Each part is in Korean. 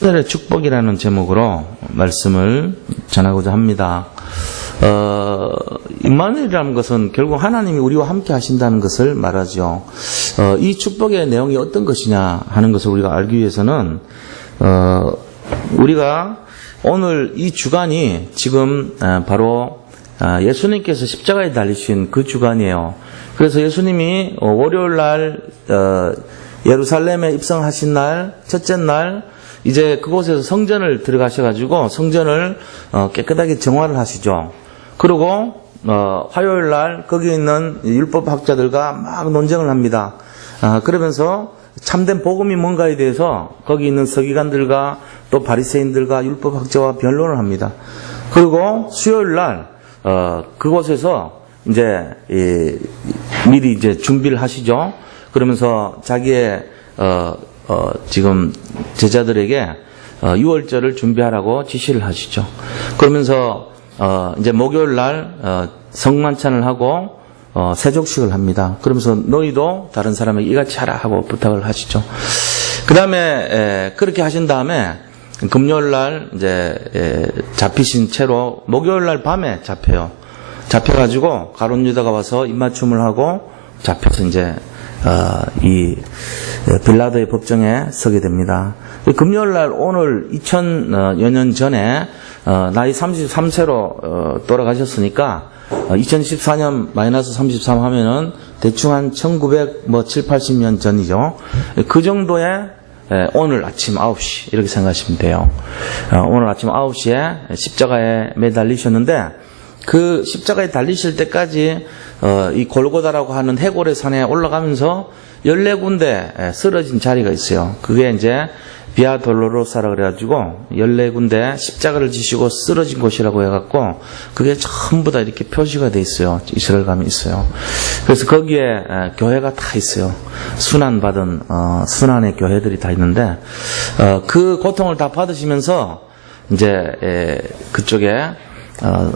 하늘의 축복이라는 제목으로 말씀을 전하고자 합니다. 임마누엘이라는 것은 결국 하나님이 우리와 함께 하신다는 것을 말하죠. 이 축복의 내용이 어떤 것이냐 하는 것을 우리가 알기 위해서는 우리가 오늘 이 주간이 지금 바로 예수님께서 십자가에 달리신 그 주간이에요. 그래서 예수님이 월요일 날 예루살렘에 입성하신 날, 첫째 날 이제 그곳에서 성전을 들어가셔가지고 성전을 깨끗하게 정화를 하시죠. 그리고 화요일 날 거기 있는 율법학자들과 막 논쟁을 합니다. 그러면서 참된 복음이 뭔가에 대해서 거기 있는 서기관들과 또 바리새인들과 율법학자와 변론을 합니다. 그리고 수요일 날 그곳에서 이제 미리 이제 준비를 하시죠. 그러면서 자기의 지금 제자들에게 유월절을 준비하라고 지시를 하시죠. 그러면서 이제 목요일 날 성만찬을 하고 세족식을 합니다. 그러면서 너희도 다른 사람에게 이같이 하라 하고 부탁을 하시죠. 그 다음에 그렇게 하신 다음에 금요일 날 이제 잡히신 채로 목요일 날 밤에 잡혀요. 잡혀가지고 가룟 유다가 와서 입맞춤을 하고 잡혀서 이제 이 빌라도의 법정에 서게 됩니다. 금요일날 오늘 2000여 년 전에 나이 33세로 돌아가셨으니까 2014년 마이너스 33 하면은 대충 한 1900 7, 80년 전이죠. 그 정도의 오늘 아침 9시 이렇게 생각하시면 돼요. 오늘 아침 9시에 십자가에 매달리셨는데 그 십자가에 달리실 때까지 이 골고다라고 하는 해골의 산에 올라가면서 14군데 쓰러진 자리가 있어요. 그게 이제 비아 돌로로사라 그래가지고 14군데 십자가를 지시고 쓰러진 곳이라고 해갖고 그게 전부 다 이렇게 표시가 돼 있어요. 이스라엘 가면 있어요. 그래서 거기에 교회가 다 있어요. 순환받은 순환의 교회들이 다 있는데 그 고통을 다 받으시면서 이제 그쪽에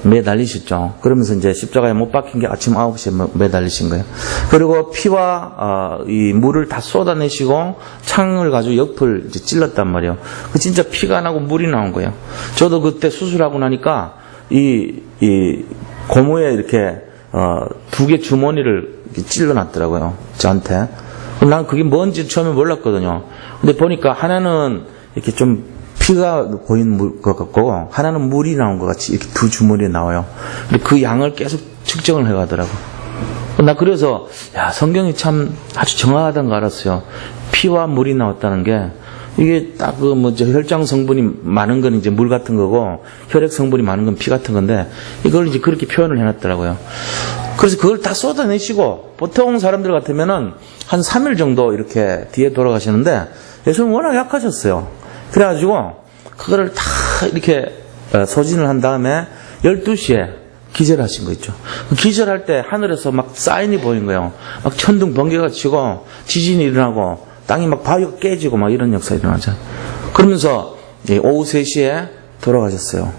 매달리셨죠. 그러면서 이제 십자가에 못 박힌 게 아침 9시에 매달리신 거예요. 그리고 피와 이 물을 다 쏟아내시고 창을 가지고 옆을 이제 찔렀단 말이에요. 그 진짜 피가 나고 물이 나온 거예요. 저도 그때 수술하고 나니까 이 고무에 이렇게 2개 주머니를 이렇게 찔러놨더라고요. 저한테. 난 그게 뭔지 처음에 몰랐거든요. 근데 보니까 하나는 이렇게 좀 피가 보이는 것 같고 하나는 물이 나온 것 같이 이렇게 두 주머니에 나와요. 근데 그 양을 계속 측정을 해가더라고. 나 그래서 야 성경이 참 아주 정확하다는 거 알았어요. 피와 물이 나왔다는 게 이게 딱 그 혈장 성분이 많은 건 이제 물 같은 거고 혈액 성분이 많은 건 피 같은 건데 이걸 이제 그렇게 표현을 해놨더라고요. 그래서 그걸 다 쏟아내시고 보통 사람들 같으면은 한 3일 정도 이렇게 뒤에 돌아가시는데 예수님 워낙 약하셨어요. 그래가지고 그거를 다 이렇게 소진을 한 다음에 12시에 기절하신 거 있죠. 기절할 때 하늘에서 막 사인이 보인 거예요. 막 천둥 번개가 치고 지진이 일어나고 땅이 막 바위가 깨지고 막 이런 역사가 일어나죠. 그러면서 오후 3시에 돌아가셨어요.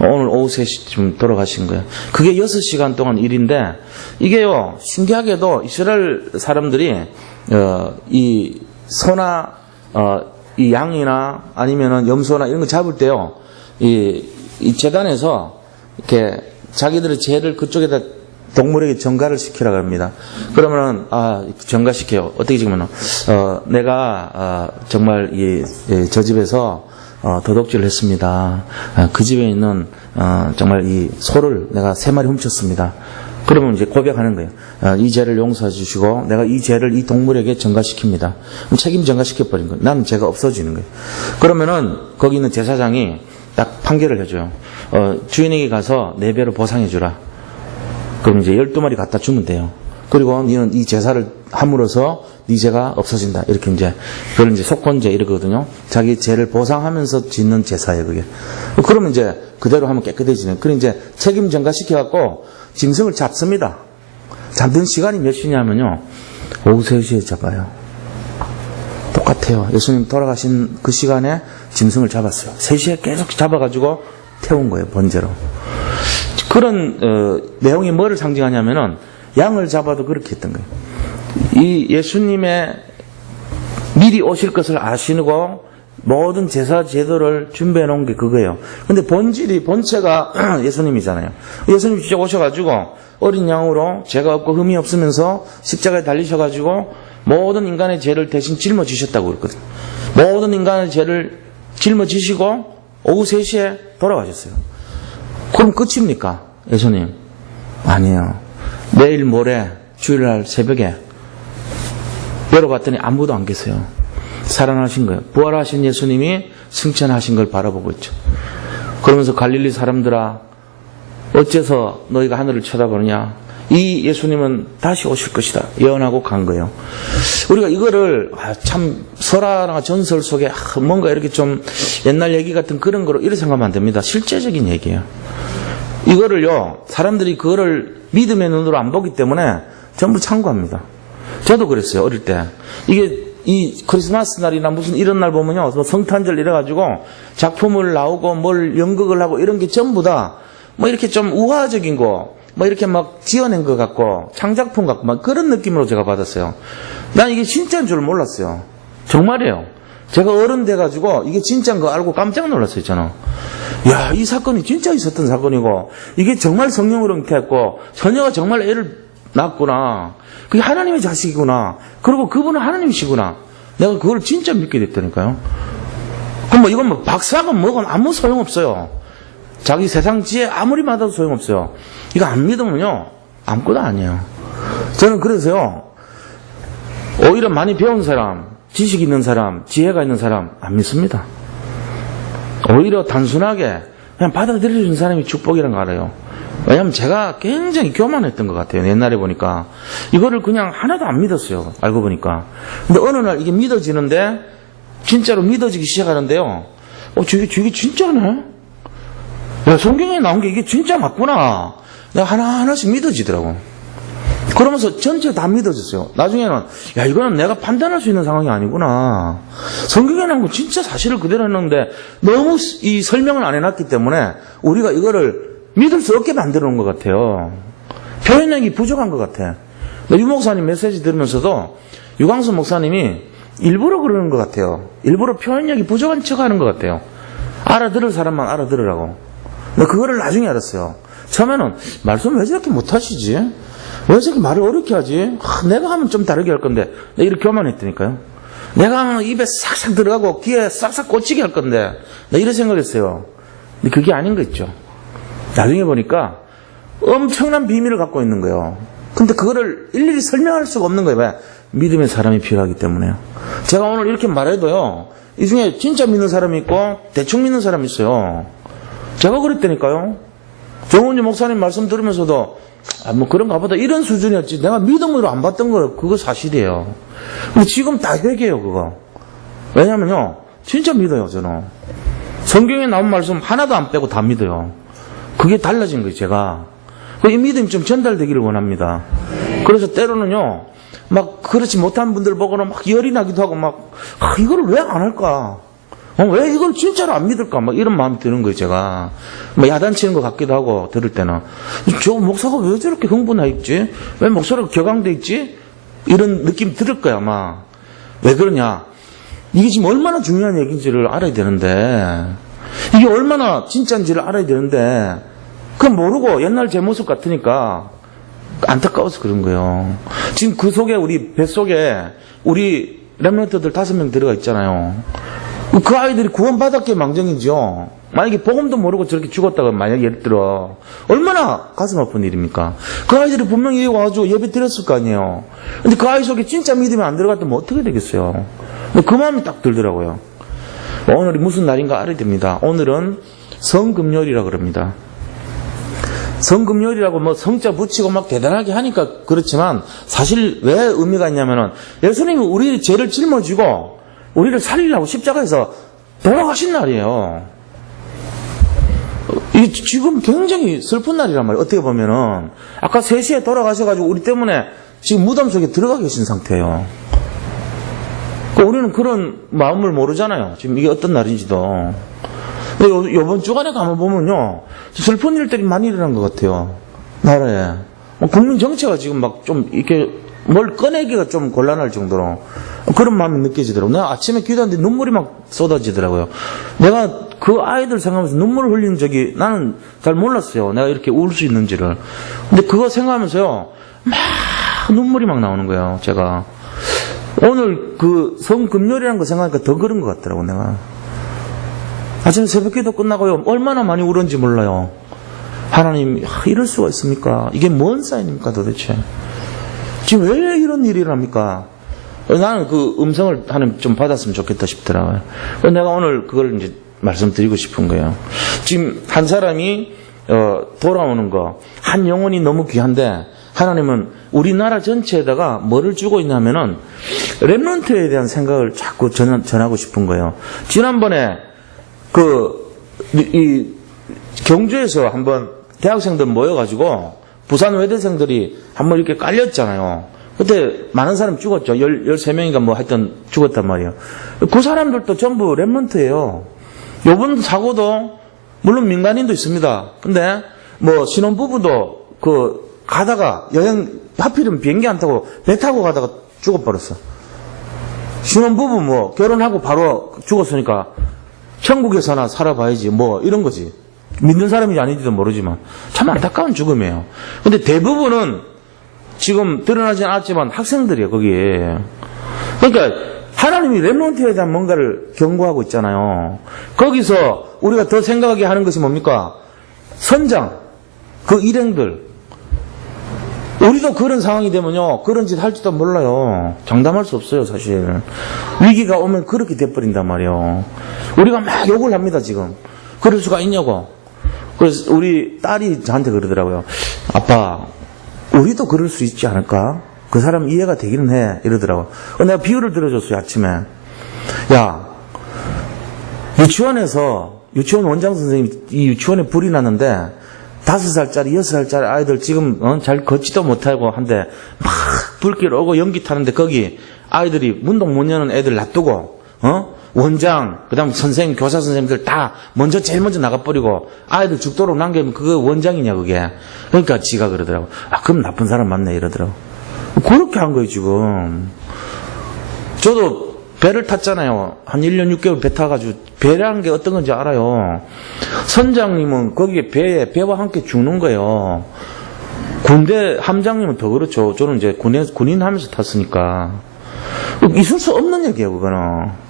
오늘 오후 3시쯤 돌아가신 거예요. 그게 6시간 동안 일인데 이게요 신기하게도 이스라엘 사람들이 이 소나 이 양이나 아니면은 염소나 이런 거 잡을 때요, 이 재단에서 이렇게 자기들의 죄를 그쪽에다 동물에게 전가를 시키라고 합니다. 그러면은, 전가시켜요. 어떻게 지금은, 내가, 정말 저 집에서, 도둑질을 했습니다. 그 집에 있는, 정말 이 소를 내가 3마리 훔쳤습니다. 그러면 이제 고백하는 거예요. 이 죄를 용서해 주시고 내가 이 죄를 이 동물에게 전가시킵니다. 그럼 책임 전가시켜버린 거예요. 나는 죄가 없어지는 거예요. 그러면은 거기 있는 제사장이 딱 판결을 해줘요. 주인에게 가서 4배로 보상해 주라. 그럼 이제 12마리 갖다 주면 돼요. 그리고 너는 이 제사를 함으로써 네 죄가 없어진다. 이렇게 이제 그걸 이제 속건제 이러거든요. 자기 죄를 보상하면서 짓는 제사예요, 그게. 그러면 이제 그대로 하면 깨끗해지는. 그럼 이제 책임 전가시켜갖고 짐승을 잡습니다. 잡는 시간이 몇 시냐면요. 오후 3시에 잡아요. 똑같아요. 예수님 돌아가신 그 시간에 짐승을 잡았어요. 3시에 계속 잡아가지고 태운 거예요. 번제로. 그런 내용이 뭐를 상징하냐면은 양을 잡아도 그렇게 했던 거예요. 이 예수님의 미리 오실 것을 아시고 모든 제사 제도를 준비해 놓은 게 그거예요. 근데 본체가 예수님이잖아요. 예수님 직접 오셔가지고 어린 양으로 죄가 없고 흠이 없으면서 십자가에 달리셔가지고 모든 인간의 죄를 대신 짊어지셨다고 그랬거든요. 모든 인간의 죄를 짊어지시고 오후 3시에 돌아가셨어요. 그럼 끝입니까? 예수님? 아니에요. 내일 모레 주일날 새벽에 열어봤더니 아무도 안 계세요. 살아나신 거예요. 부활하신 예수님이 승천하신 걸 바라보고 있죠. 그러면서 갈릴리 사람들아, 어째서 너희가 하늘을 쳐다보느냐? 이 예수님은 다시 오실 것이다 예언하고 간 거예요. 우리가 이거를 참 설화나 전설 속에 뭔가 이렇게 좀 옛날 얘기 같은 그런 거로 이렇게 생각하면 안 됩니다. 실제적인 얘기예요. 이거를요, 사람들이 그거를 믿음의 눈으로 안 보기 때문에 전부 참고합니다. 저도 그랬어요, 어릴 때. 이게 이 크리스마스 날이나 무슨 이런 날 보면요, 성탄절 이래가지고 작품을 나오고 뭘 연극을 하고 이런 게 전부 다 뭐 이렇게 좀 우화적인 거, 뭐 이렇게 막 지어낸 것 같고 창작품 같고 막 그런 느낌으로 제가 받았어요. 난 이게 진짜인 줄 몰랐어요. 정말이에요. 제가 어른 돼가지고 이게 진짜인 거 알고 깜짝 놀랐어요, 저는. 야, 이 사건이 진짜 있었던 사건이고 이게 정말 성령으로 잉태했고 처녀가 정말 애를 낳았구나. 그게 하나님의 자식이구나. 그리고 그분은 하나님이시구나. 내가 그걸 진짜 믿게 됐다니까요. 그럼 뭐 이건 뭐 박사건 뭐건 아무 소용없어요. 자기 세상 지혜 아무리 받아도 소용없어요. 이거 안 믿으면요, 아무것도 아니에요. 저는 그래서요, 오히려 많이 배운 사람, 지식 있는 사람, 지혜가 있는 사람 안 믿습니다. 오히려 단순하게 그냥 받아들여주는 사람이 축복이라는 거 알아요. 왜냐하면 제가 굉장히 교만했던 것 같아요. 옛날에 보니까 이거를 그냥 하나도 안 믿었어요. 알고 보니까. 근데 어느 날 이게 믿어지는데, 진짜로 믿어지기 시작하는데요, 저게 진짜네? 야, 성경에 나온 게 이게 진짜 맞구나. 내가 하나하나씩 믿어지더라고. 그러면서 전체 다 믿어졌어요. 나중에는, 야, 이거는 내가 판단할 수 있는 상황이 아니구나. 성경에 나온 건 진짜 사실을 그대로 했는데 너무 이 설명을 안 해놨기 때문에 우리가 이거를 믿을 수 없게 만들어 놓은 것 같아요. 표현력이 부족한 것 같아. 유 목사님 메시지 들으면서도 유광수 목사님이 일부러 그러는 것 같아요. 일부러 표현력이 부족한 척 하는 것 같아요. 알아들을 사람만 알아들으라고. 근데 그거를 나중에 알았어요. 처음에는 말씀 왜 저렇게 못하시지? 왜 저렇게 말을 어렵게 하지? 내가 하면 좀 다르게 할 건데. 내가 이렇게 교만했다니까요. 내가 하면 입에 싹싹 들어가고 귀에 싹싹 꽂히게 할 건데. 내가 이런 생각했어요. 근데 그게 아닌 거 있죠. 나중에 보니까 엄청난 비밀을 갖고 있는 거예요. 근데 그거를 일일이 설명할 수가 없는 거예요. 왜? 믿음의 사람이 필요하기 때문에요. 제가 오늘 이렇게 말해도요, 이 중에 진짜 믿는 사람이 있고 대충 믿는 사람이 있어요. 제가 그랬다니까요. 정은지 목사님 말씀 들으면서도 뭐 그런가 보다 이런 수준이었지. 내가 믿음으로 안 봤던 거 그거 사실이에요. 근데 지금 다 회개해요, 그거. 왜냐면요, 진짜 믿어요, 저는. 성경에 나온 말씀 하나도 안 빼고 다 믿어요. 그게 달라진 거예요, 제가. 이 믿음이 좀 전달되기를 원합니다. 그래서 때로는요, 막 그렇지 못한 분들 보고는 막 열이 나기도 하고 막, 이거를 왜 안 할까? 왜 이걸 진짜로 안 믿을까? 막 이런 마음이 드는 거예요, 제가. 뭐 야단치는 것 같기도 하고, 들을 때는. 저 목사가 왜 저렇게 흥분해 있지? 왜 목소리가 격앙돼 있지? 이런 느낌 들을 거야, 아마. 왜 그러냐? 이게 지금 얼마나 중요한 얘기인지를 알아야 되는데, 이게 얼마나 진짜인지를 알아야 되는데, 그건 모르고 옛날 제 모습 같으니까 안타까워서 그런 거예요. 지금 그 속에 우리 뱃속에 우리 렘넌트들 5명 들어가 있잖아요. 그 아이들이 구원받았기에 망정이죠. 만약에 복음도 모르고 저렇게 죽었다가 만약에 예를 들어 얼마나 가슴 아픈 일입니까? 그 아이들이 분명히 여기 와가지고 예배 드렸을 거 아니에요. 근데 그 아이 속에 진짜 믿음이 안 들어갔다면 어떻게 되겠어요? 근데 그 마음이 딱 들더라고요. 오늘이 무슨 날인가 알아야 됩니다. 오늘은 성금요일이라고 그럽니다. 성금요일이라고 뭐 성자 붙이고 막 대단하게 하니까 그렇지만 사실 왜 의미가 있냐면은 예수님이 우리 죄를 짊어지고 우리를 살리려고 십자가에서 돌아가신 날이에요. 이 지금 굉장히 슬픈 날이란 말이에요. 어떻게 보면은 아까 3시에 돌아가셔가지고 우리 때문에 지금 무덤 속에 들어가 계신 상태예요. 우리는 그런 마음을 모르잖아요. 지금 이게 어떤 날인지도. 근데 요번 주간에 가면 보면요, 슬픈 일들이 많이 일어난 것 같아요. 나라에. 국민 정체가 지금 막 좀 이렇게 뭘 꺼내기가 좀 곤란할 정도로 그런 마음이 느껴지더라고요. 내가 아침에 기도하는데 눈물이 막 쏟아지더라고요. 내가 그 아이들 생각하면서 눈물을 흘리는 적이 나는 잘 몰랐어요. 내가 이렇게 울 수 있는지를. 근데 그거 생각하면서요, 막 눈물이 막 나오는 거예요, 제가. 오늘 그 성금요일이라는 거 생각하니까 더 그런 것 같더라고, 내가. 아침에 새벽기도 끝나고요, 얼마나 많이 울었는지 몰라요. 하나님, 이럴 수가 있습니까? 이게 뭔 사인입니까, 도대체? 지금 왜 이런 일을 합니까? 나는 그 음성을 하나님 좀 받았으면 좋겠다 싶더라고요. 내가 오늘 그걸 이제 말씀드리고 싶은 거예요. 지금 한 사람이 돌아오는 거, 한 영혼이 너무 귀한데 하나님은 우리나라 전체에다가 뭐를 주고 있냐면은 렘넌트에 대한 생각을 자꾸 전하고 싶은 거예요. 지난번에 이 경주에서 한번 대학생들 모여가지고 부산 외대생들이 한번 이렇게 깔렸잖아요. 그때 많은 사람 죽었죠. 13명인가 뭐 하여튼 죽었단 말이에요. 그 사람들도 전부 렘넌트예요. 요번 사고도 물론 민간인도 있습니다. 근데 뭐 신혼부부도 가다가 여행 하필이면 비행기 안 타고 배 타고 가다가 죽어버렸어. 신혼부부 뭐 결혼하고 바로 죽었으니까 천국에서나 살아봐야지 뭐 이런 거지. 믿는 사람인지 아닌지도 모르지만 참 안타까운 죽음이에요. 근데 대부분은 지금 드러나지 않았지만 학생들이에요, 거기에. 그러니까 하나님이 렘넌트에 대한 뭔가를 경고하고 있잖아요. 거기서 우리가 더 생각하게 하는 것이 뭡니까? 선장, 그 일행들. 우리도 그런 상황이 되면요, 그런 짓 할지도 몰라요. 장담할 수 없어요, 사실. 위기가 오면 그렇게 돼버린단 말이에요. 우리가 막 욕을 합니다, 지금. 그럴 수가 있냐고. 그래서 우리 딸이 저한테 그러더라고요. 아빠, 우리도 그럴 수 있지 않을까? 그 사람 이해가 되기는 해. 이러더라고. 내가 비유를 들어줬어요, 아침에. 야, 유치원 원장 선생님이 이 유치원에 불이 났는데, 5살짜리, 6살짜리 아이들 지금, 잘 걷지도 못하고 한데, 막 불길 오고 연기 타는데 거기 아이들이 문도 못 여는 애들 놔두고, 원장, 그 다음 선생님, 교사 선생님들 다 제일 먼저 나가버리고 아이들 죽도록 남기면 그거 원장이냐, 그게. 그러니까 지가 그러더라고. 아, 그럼 나쁜 사람 맞네, 이러더라고. 그렇게 한 거예요, 지금. 저도 배를 탔잖아요. 한 1년 6개월 배 타가지고 배라는 게 어떤 건지 알아요. 선장님은 거기에 배와 함께 죽는 거예요. 군대 함장님은 더 그렇죠. 저는 이제 군인 하면서 탔으니까. 있을 수 없는 얘기예요, 그거는.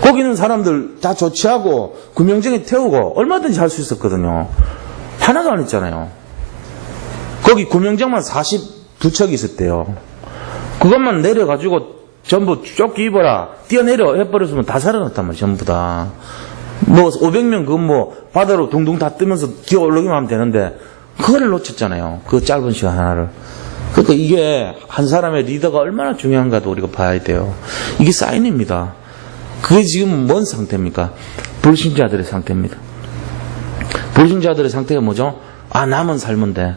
거기 있는 사람들 다 조치하고 구명정에 태우고 얼마든지 할 수 있었거든요. 하나도 안 했잖아요. 거기 구명정만 42척이 있었대요. 그것만 내려가지고 전부 조끼 입어라, 뛰어내려 해버렸으면 다 살아났단 말이에요, 전부 다. 뭐 500명 그건 뭐 바다로 둥둥 다 뜨면서 기어 올라오기만 하면 되는데 그거를 놓쳤잖아요. 그 짧은 시간 하나를. 그러니까 이게 한 사람의 리더가 얼마나 중요한가도 우리가 봐야 돼요. 이게 사인입니다. 그게 지금 뭔 상태입니까? 불신자들의 상태입니다. 불신자들의 상태가 뭐죠? 아, 남은 살면 돼.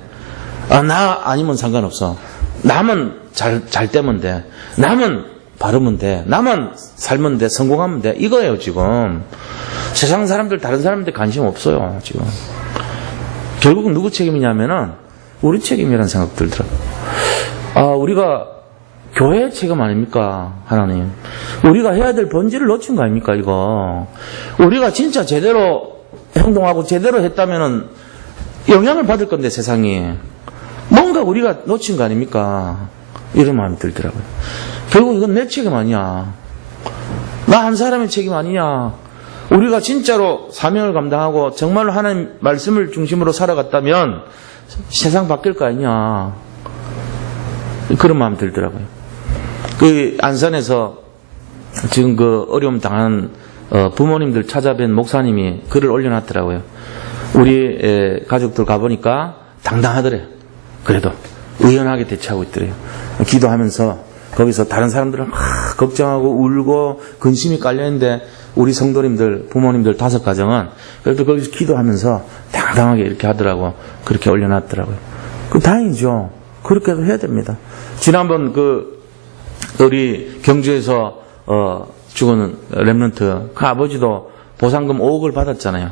아, 나 아니면 상관없어. 남은 잘 되면 돼. 남은 바르면 돼. 남은 살면 돼. 성공하면 돼. 이거예요, 지금. 세상 사람들, 다른 사람들 관심 없어요, 지금. 결국은 누구 책임이냐면은, 우리 책임이라는 생각 들더라고요. 아, 우리가 교회 책임 아닙니까? 하나님. 우리가 해야 될 본질을 놓친 거 아닙니까? 이거. 우리가 진짜 제대로 행동하고 제대로 했다면은 영향을 받을 건데, 세상이. 뭔가 우리가 놓친 거 아닙니까? 이런 마음이 들더라고요. 결국 이건 내 책임 아니야. 나 한 사람의 책임 아니냐. 우리가 진짜로 사명을 감당하고 정말로 하나님 말씀을 중심으로 살아갔다면 세상 바뀔 거 아니냐. 그런 마음이 들더라고요. 그 안산에서 지금 그 어려움 당한 부모님들 찾아뵌 목사님이 글을 올려놨더라고요. 우리 가족들 가보니까 당당하더래요. 그래도 의연하게 대처하고 있더래요. 기도하면서 거기서 다른 사람들은 막 걱정하고 울고 근심이 깔려있는데 우리 성도님들, 부모님들 5가정은 그래도 거기서 기도하면서 당당하게 이렇게 하더라고. 그렇게 올려놨더라고요. 그 다행이죠. 그렇게도 해야 됩니다. 지난번 우리 경주에서 죽은 렘넌트 그 아버지도 보상금 5억을 받았잖아요.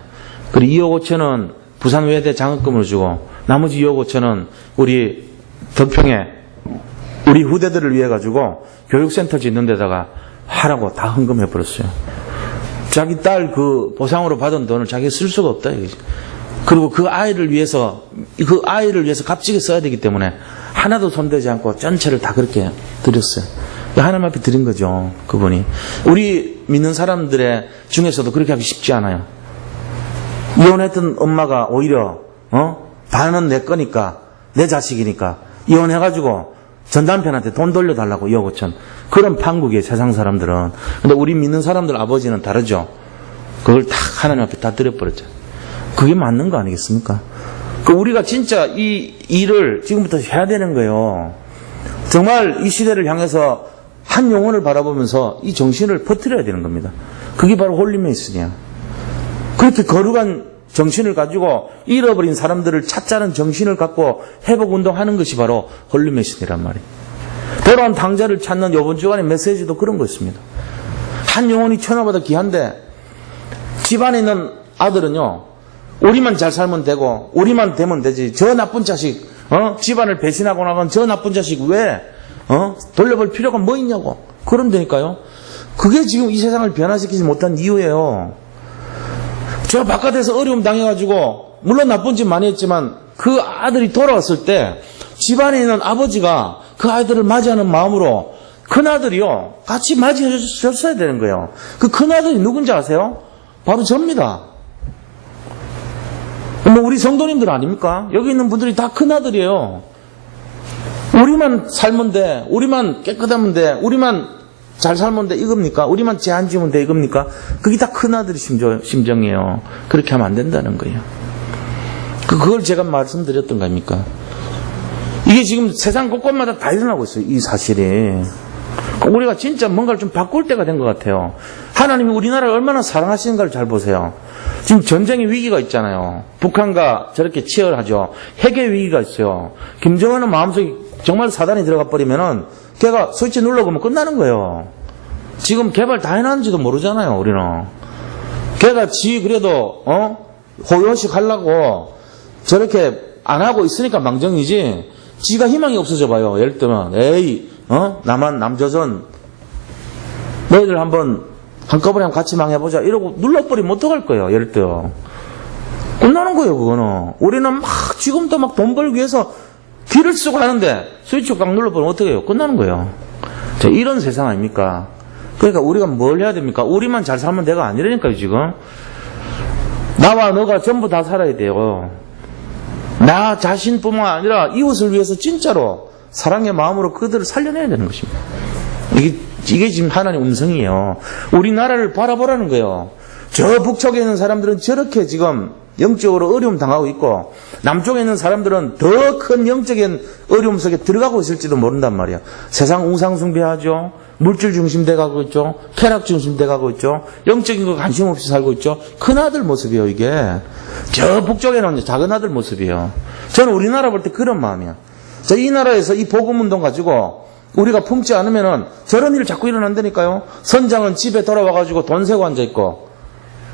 그리고 2억 5천은 부산 외대 장학금으로 주고 나머지 2억 5천은 우리 덕평에 우리 후대들을 위해 가지고 교육센터 짓는 데다가 하라고 다 헌금해 버렸어요. 자기 딸 그 보상으로 받은 돈을 자기가 쓸 수가 없다 이거지. 그리고 그 아이를 위해서 값지게 써야 되기 때문에 하나도 손대지 않고 전체를 다 그렇게 드렸어요. 하나님 앞에 드린 거죠, 그분이. 우리 믿는 사람들의 중에서도 그렇게 하기 쉽지 않아요. 이혼했던 엄마가 오히려 반은 내 거니까, 내 자식이니까 이혼해가지고 전 남편한테 돈 돌려달라고 2억 5천. 그런 판국이에요, 세상 사람들은. 근데 우리 믿는 사람들 아버지는 다르죠. 그걸 다 하나님 앞에 다 드려버렸죠. 그게 맞는 거 아니겠습니까? 우리가 진짜 이 일을 지금부터 해야 되는 거예요. 정말 이 시대를 향해서 한 영혼을 바라보면서 이 정신을 퍼뜨려야 되는 겁니다. 그게 바로 홀리메이슨이야. 그렇게 거룩한 정신을 가지고 잃어버린 사람들을 찾자는 정신을 갖고 회복운동하는 것이 바로 홀리메이슨이란 말이에요. 돌아온 당자를 찾는 이번 주간의 메시지도 그런 거였습니다. 한 영혼이 천하보다 귀한데 집안에 있는 아들은요, 우리만 잘 살면 되고 우리만 되면 되지, 저 나쁜 자식 집안을 배신하고 나간 저 나쁜 자식 왜 돌려볼 필요가 뭐 있냐고. 그런다니까요. 그게 지금 이 세상을 변화시키지 못한 이유예요. 저 바깥에서 어려움 당해가지고 물론 나쁜 짓 많이 했지만 그 아들이 돌아왔을 때 집안에 있는 아버지가 그 아이들을 맞이하는 마음으로 큰아들이요 같이 맞이해 줬어야 되는 거예요. 그 큰아들이 누군지 아세요? 바로 접니다. 뭐 우리 성도님들 아닙니까? 여기 있는 분들이 다 큰아들이에요. 우리만 살면 돼, 우리만 깨끗하면 돼, 우리만 잘 살면 돼 이겁니까? 우리만 죄 안 지으면 돼 이겁니까? 그게 다 큰아들의 심정이에요. 그렇게 하면 안 된다는 거예요. 그걸 제가 말씀드렸던 거 아닙니까? 이게 지금 세상 곳곳마다 다 일어나고 있어요, 이 사실이. 우리가 진짜 뭔가를 좀 바꿀 때가 된 것 같아요. 하나님이 우리나라를 얼마나 사랑하시는가를 잘 보세요. 지금 전쟁의 위기가 있잖아요. 북한과 저렇게 치열하죠. 핵의 위기가 있어요. 김정은은 마음속에 정말 사단이 들어가 버리면은 걔가 스위치 눌러보면 끝나는 거예요. 지금 개발 다 해놨는지도 모르잖아요, 우리는. 걔가 그래도 호요식 하려고 저렇게 안 하고 있으니까 망정이지, 지가 희망이 없어져 봐요. 예를 들면 에이 남조선 너희들 한꺼번에 같이 망해보자 이러고 눌러버리면 어떡할 거예요. 예를 들어 끝나는 거예요. 그거는 우리는 막 지금도 막 돈 벌기 위해서 기를 쓰고 하는데 스위치 꽉 눌러버리면 어떻게 해요? 끝나는 거예요. 이런 세상 아닙니까? 그러니까 우리가 뭘 해야 됩니까? 우리만 잘 살면 내가 아니라니까요. 지금 나와 너가 전부 다 살아야 돼요. 나 자신뿐만 아니라 이웃을 위해서 진짜로 사랑의 마음으로 그들을 살려내야 되는 것입니다. 이게 지금 하나님의 음성이에요. 우리나라를 바라보라는 거예요. 저 북쪽에 있는 사람들은 저렇게 지금 영적으로 어려움 당하고 있고, 남쪽에 있는 사람들은 더 큰 영적인 어려움 속에 들어가고 있을지도 모른단 말이야. 세상 웅상숭배하죠. 물질 중심돼 가고 있죠. 쾌락 중심돼 가고 있죠. 영적인 거 관심 없이 살고 있죠. 큰아들 모습이에요, 이게. 저 북쪽에는 작은 아들 모습이에요. 저는 우리나라 볼 때 그런 마음이야. 이 나라에서 이 복음운동 가지고 우리가 품지 않으면은 저런 일 자꾸 일어난다니까요. 선장은 집에 돌아와가지고 돈 세고 앉아있고,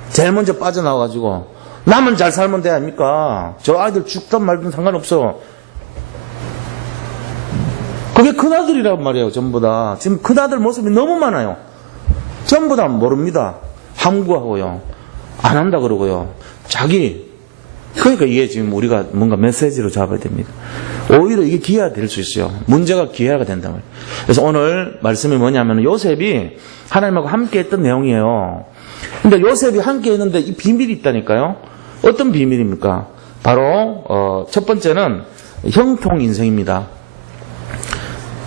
제일 먼저 빠져나와가지고, 남은 잘 살면 돼, 아닙니까? 저 아이들 죽든 말든 상관없어. 그게 큰아들이란 말이에요, 전부 다. 지금 큰아들 모습이 너무 많아요. 전부 다 모릅니다. 함구하고요. 안 한다 그러고요. 그러니까 이게 지금 우리가 뭔가 메시지로 잡아야 됩니다. 오히려 이게 기회가 될 수 있어요. 문제가 기회가 된단 말이에요. 그래서 오늘 말씀이 뭐냐면 요셉이 하나님하고 함께 했던 내용이에요. 근데 요셉이 함께 했는데 이 비밀이 있다니까요. 어떤 비밀입니까? 바로 첫 번째는 형통 인생입니다.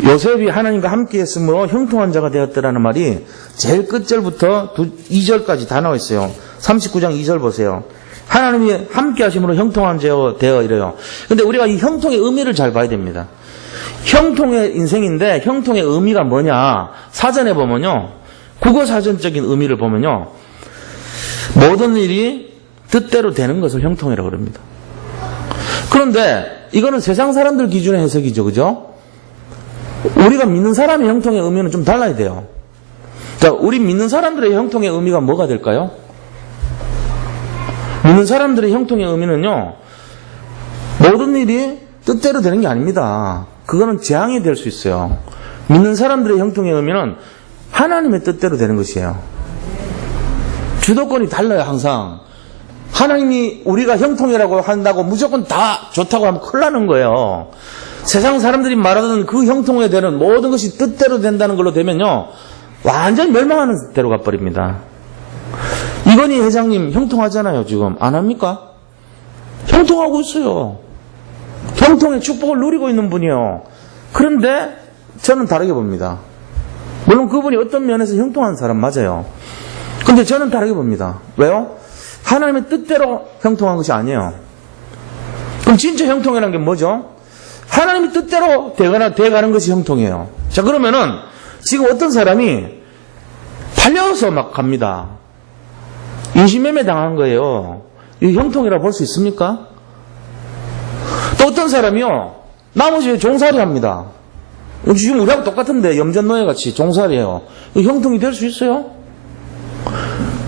요셉이 하나님과 함께 했으므로 형통한 자가 되었더라는 말이 제일 끝절부터 2절까지 다 나와 있어요. 39장 2절 보세요. 하나님이 함께 하심으로 형통한 자가 되어 이래요. 근데 우리가 이 형통의 의미를 잘 봐야 됩니다. 형통의 인생인데 형통의 의미가 뭐냐? 사전에 보면요. 국어사전적인 의미를 보면요. 모든 일이 뜻대로 되는 것을 형통이라고 그럽니다. 그런데 이거는 세상 사람들 기준의 해석이죠. 그죠? 우리가 믿는 사람의 형통의 의미는 좀 달라야 돼요. 자, 우리 믿는 사람들의 형통의 의미가 뭐가 될까요? 믿는 사람들의 형통의 의미는요, 모든 일이 뜻대로 되는 게 아닙니다. 그거는 재앙이 될 수 있어요. 믿는 사람들의 형통의 의미는 하나님의 뜻대로 되는 것이에요. 주도권이 달라요, 항상. 하나님이 우리가 형통이라고 한다고 무조건 다 좋다고 하면 큰일 나는 거예요. 세상 사람들이 말하던 그 형통에 되는 모든 것이 뜻대로 된다는 걸로 되면요, 완전히 멸망하는 대로 가버립니다. 이건희 회장님 형통하잖아요, 지금. 안 합니까? 형통하고 있어요. 형통의 축복을 누리고 있는 분이요. 그런데 저는 다르게 봅니다. 물론 그분이 어떤 면에서 형통한 사람 맞아요. 근데 저는 다르게 봅니다. 왜요? 하나님의 뜻대로 형통한 것이 아니에요. 그럼 진짜 형통이라는 게 뭐죠? 하나님의 뜻대로 돼가는 것이 형통이에요. 자, 그러면은 지금 어떤 사람이 팔려서 막 갑니다. 인신매매 당한 거예요. 이 형통이라고 볼 수 있습니까? 또 어떤 사람이요, 나머지 종살이 합니다. 지금 우리하고 똑같은데 염전노예같이 종살이에요. 이 형통이 될 수 있어요?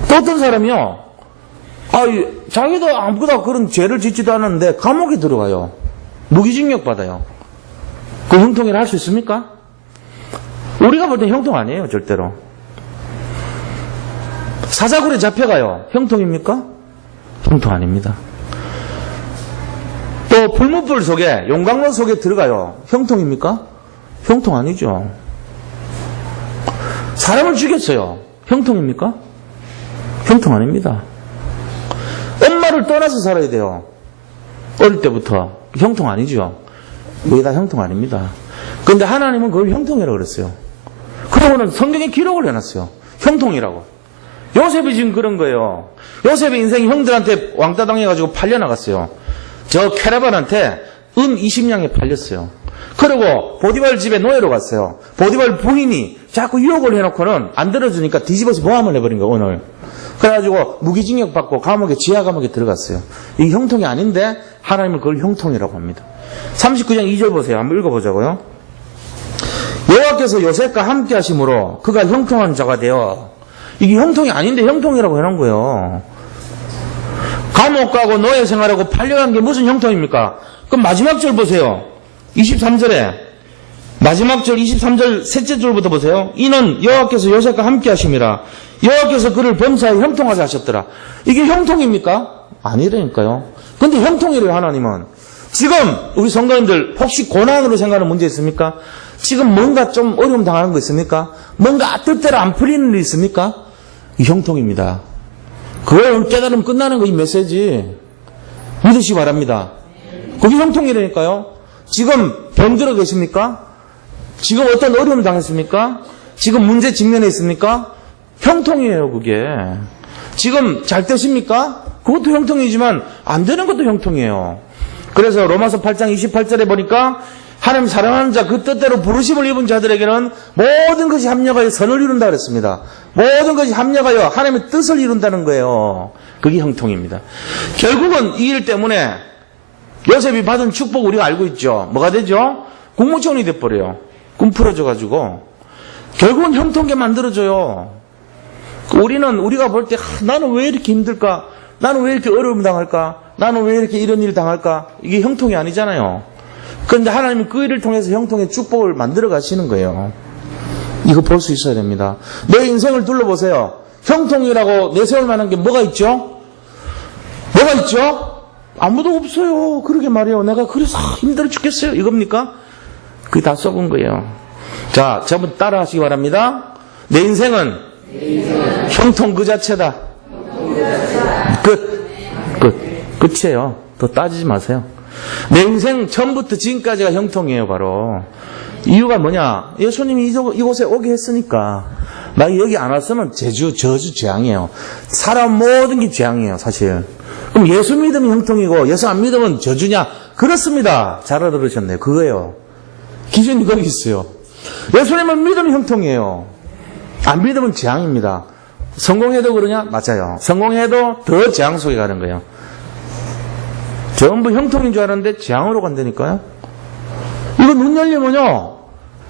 또 어떤 사람이요, 자기도 아무것도 그런 죄를 짓지도 않았는데 감옥에 들어가요. 무기징역 받아요. 그 형통이라 할 수 있습니까? 우리가 볼 땐 형통 아니에요, 절대로. 사자굴에 잡혀가요. 형통입니까? 형통 아닙니다. 또 불문불 속에, 용광로 속에 들어가요. 형통입니까? 형통 아니죠. 사람을 죽였어요. 형통입니까? 형통 아닙니다. 엄마를 떠나서 살아야 돼요. 어릴 때부터. 형통 아니죠. 이게 다 형통 아닙니다. 그런데 하나님은 그걸 형통이라고 그랬어요. 그러고는 성경에 기록을 해놨어요. 형통이라고. 요셉이 지금 그런 거예요. 요셉의 인생이 형들한테 왕따 당해가지고 팔려나갔어요. 저 캐라반한테 20냥에 팔렸어요. 그리고 보디발 집에 노예로 갔어요. 보디발 부인이 자꾸 유혹을 해놓고는 안 들어주니까 뒤집어서 모함을 해버린 거예요, 오늘. 그래가지고 무기징역 받고 감옥에, 지하 감옥에 들어갔어요. 이게 형통이 아닌데 하나님은 그걸 형통이라고 합니다. 39장 2절 보세요. 한번 읽어보자고요. 여호와께서 요셉과 함께 하심으로 그가 형통한 자가 되어. 이게 형통이 아닌데 형통이라고 해놓은 거예요. 감옥 가고 노예 생활하고 팔려간 게 무슨 형통입니까? 그럼 마지막 절 보세요. 23절에 마지막 절 23절 셋째 줄부터 보세요. 이는 여호와께서 요셉과 함께 하심이라. 여호와께서 그를 범사에 형통하게 하셨더라. 이게 형통입니까? 아니라니까요. 근데 형통이래요, 하나님은. 지금 우리 성도님들 혹시 고난으로 생각하는 문제 있습니까? 지금 뭔가 좀 어려움 당하는 거 있습니까? 뭔가 뜻대로 안 풀리는 일 있습니까? 이 형통입니다. 그걸 깨달으면 끝나는 거, 이 메시지. 믿으시기 바랍니다. 그게 형통이라니까요. 지금 병들어 계십니까? 지금 어떤 어려움을 당했습니까? 지금 문제 직면해 있습니까? 형통이에요, 그게. 지금 잘 되십니까? 그것도 형통이지만 안 되는 것도 형통이에요. 그래서 로마서 8장 28절에 보니까 하나님 사랑하는 자, 그 뜻대로 부르심을 입은 자들에게는 모든 것이 합력하여 선을 이룬다 그랬습니다. 모든 것이 합력하여 하나님의 뜻을 이룬다는 거예요. 그게 형통입니다. 결국은 이 일 때문에 요셉이 받은 축복 우리가 알고 있죠. 뭐가 되죠? 국무총리 돼버려요. 꿈 풀어줘가지고. 결국은 형통하게 만들어줘요. 우리가 볼 때, 나는 왜 이렇게 힘들까? 나는 왜 이렇게 어려움 당할까? 나는 왜 이렇게 이런 일 당할까? 이게 형통이 아니잖아요. 그런데 하나님은 그 일을 통해서 형통의 축복을 만들어 가시는 거예요. 이거 볼 수 있어야 됩니다. 내 인생을 둘러보세요. 형통이라고 내세울 만한 게 뭐가 있죠? 뭐가 있죠? 아무도 없어요. 그러게 말이에요. 내가 그래서 힘들어 죽겠어요. 이겁니까? 그게 다 썩은 거예요. 자, 저분 따라 하시기 바랍니다. 내 인생은 형통 그 자체다. 끝이에요. 더 따지지 마세요. 내 인생 처음부터 지금까지가 형통이에요, 바로. 이유가 뭐냐? 예수님이 이곳에 오게 했으니까. 나 여기 안 왔으면 저주, 재앙이에요. 사람 모든 게 재앙이에요, 사실. 그럼 예수 믿으면 형통이고, 예수 안 믿으면 저주냐? 그렇습니다. 잘 알아들으셨네요. 그거예요. 기준이 거기 있어요. 예수님을 믿으면 형통이에요. 안 믿으면 재앙입니다. 성공해도 그러냐? 맞아요. 성공해도 더 재앙 속에 가는 거예요. 전부 형통인 줄 알았는데 재앙으로 간다니까요. 이거 눈 열리면요,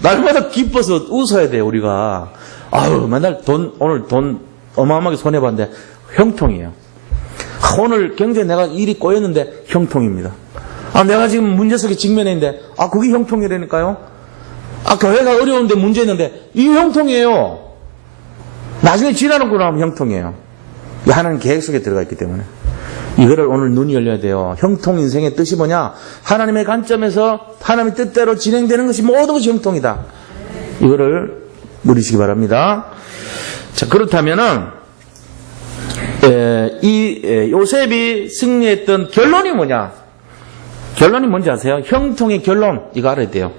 날마다 기뻐서 웃어야 돼요, 우리가. 아유, 맨날 오늘 돈 어마어마하게 손해봤는데 형통이에요. 오늘 굉장히 내가 일이 꼬였는데 형통입니다. 내가 지금 문제 속에 직면해 있는데, 그게 형통이라니까요? 교회가 어려운데 문제 있는데, 이게 형통이에요. 나중에 지나놓고 나면 형통이에요. 하나님 계획 속에 들어가 있기 때문에. 이거를 오늘 눈이 열려야 돼요. 형통 인생의 뜻이 뭐냐? 하나님의 관점에서 하나님의 뜻대로 진행되는 것이 모든 것이 형통이다. 이거를 누리시기 바랍니다. 자, 그렇다면은, 요셉이 승리했던 결론이 뭐냐? 결론이 뭔지 아세요? 형통의 결론, 이거 알아야 돼요.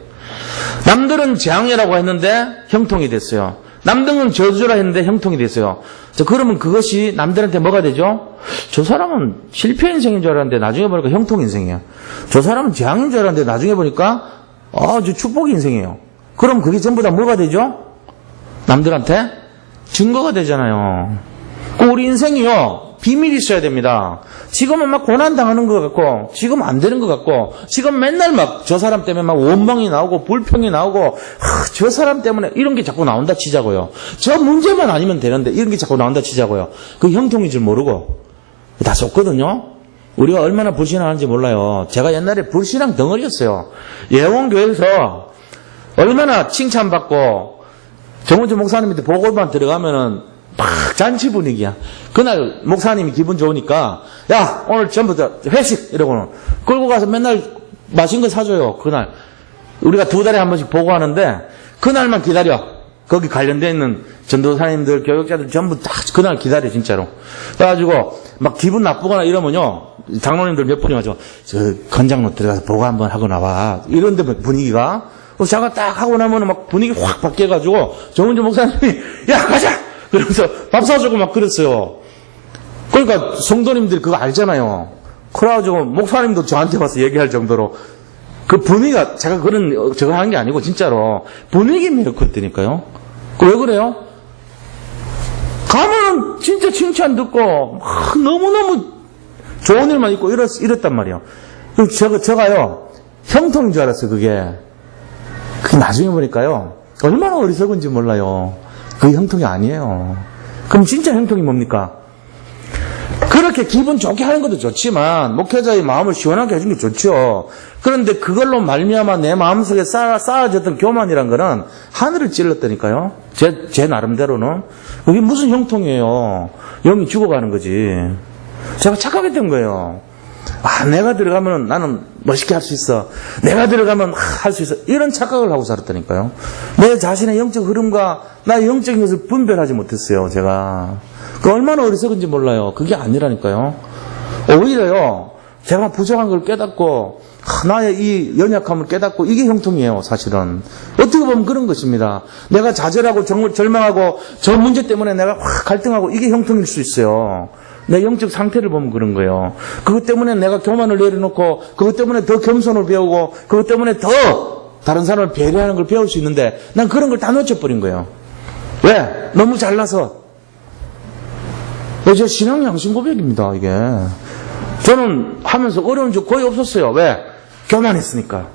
남들은 재앙이라고 했는데 형통이 됐어요. 남들은 저주라 했는데 형통이 됐어요. 자, 그러면 그것이 남들한테 뭐가 되죠? 저 사람은 실패 인생인 줄 알았는데 나중에 보니까 형통 인생이에요. 저 사람은 재앙인 줄 알았는데 나중에 보니까 저 축복 인생이에요. 그럼 그게 전부 다 뭐가 되죠? 남들한테 증거가 되잖아요. 우리 인생이요, 비밀이 있어야 됩니다. 지금은 막 고난 당하는 것 같고, 지금 안 되는 것 같고, 지금 맨날 막 저 사람 때문에 막 원망이 나오고, 불평이 나오고, 저 사람 때문에 이런 게 자꾸 나온다 치자고요. 저 문제만 아니면 되는데, 이런 게 자꾸 나온다 치자고요. 그 형통인 줄 모르고, 다 속거든요? 우리가 얼마나 불신하는지 몰라요. 제가 옛날에 불신앙 덩어리였어요. 예원교회에서 얼마나 칭찬받고, 정은주 목사님한테 보고만 들어가면은, 막 잔치 분위기야. 그날 목사님이 기분 좋으니까 야 오늘 전부 다 회식 이러고는 끌고 가서 맨날 맛있는 거 사줘요. 그날 우리가 2달에 한 번씩 보고하는데 그날만 기다려. 거기 관련되어 있는 전도사님들 교육자들 전부 다 그날 기다려 진짜로. 그래가지고 막 기분 나쁘거나 이러면요 장로님들 몇 분이 와서 저 건장로 들어가서 보고 한번 하고 나와 이런데 분위기가 제가 딱 하고 나면은 막 분위기 확 바뀌어가지고 정은주 목사님이 야 가자 그러면서 밥 사주고 막 그랬어요. 그러니까 성도님들이 그거 알잖아요. 그래가지고 목사님도 저한테 와서 얘기할 정도로 그 분위기가 제가 저거 하는 게 아니고 진짜로 분위기 매력했다니까요. 왜 그래요? 가면은 진짜 칭찬 듣고 막 너무너무 좋은 일만 있고 이랬단 말이에요. 저가요 형통인 줄 알았어요. 그게 나중에 보니까요 얼마나 어리석은지 몰라요. 그게 형통이 아니에요. 그럼 진짜 형통이 뭡니까? 그렇게 기분 좋게 하는 것도 좋지만 목회자의 마음을 시원하게 해주는 게 좋죠. 그런데 그걸로 말미암아 내 마음속에 쌓아졌던 교만이란 거는 하늘을 찔렀다니까요. 제 나름대로는. 그게 무슨 형통이에요. 영이 죽어가는 거지. 제가 착각했던 거예요. 내가 들어가면 나는 멋있게 할 수 있어. 내가 들어가면 할 수 있어. 이런 착각을 하고 살았다니까요. 내 자신의 영적 흐름과 나의 영적인 것을 분별하지 못했어요. 제가. 그 얼마나 어리석은지 몰라요. 그게 아니라니까요. 오히려요. 제가 부족한 걸 깨닫고 나의 이 연약함을 깨닫고 이게 형통이에요. 사실은. 어떻게 보면 그런 것입니다. 내가 좌절하고 절망하고 저 문제 때문에 내가 확 갈등하고 이게 형통일 수 있어요. 내 영적 상태를 보면 그런 거예요. 그것 때문에 내가 교만을 내려놓고 그것 때문에 더 겸손을 배우고 그것 때문에 더 다른 사람을 배려하는 걸 배울 수 있는데 난 그런 걸 다 놓쳐버린 거예요. 왜? 너무 잘나서. 제 신앙 양심 고백입니다. 이게. 저는 하면서 어려운 적 거의 없었어요. 왜? 교만했으니까.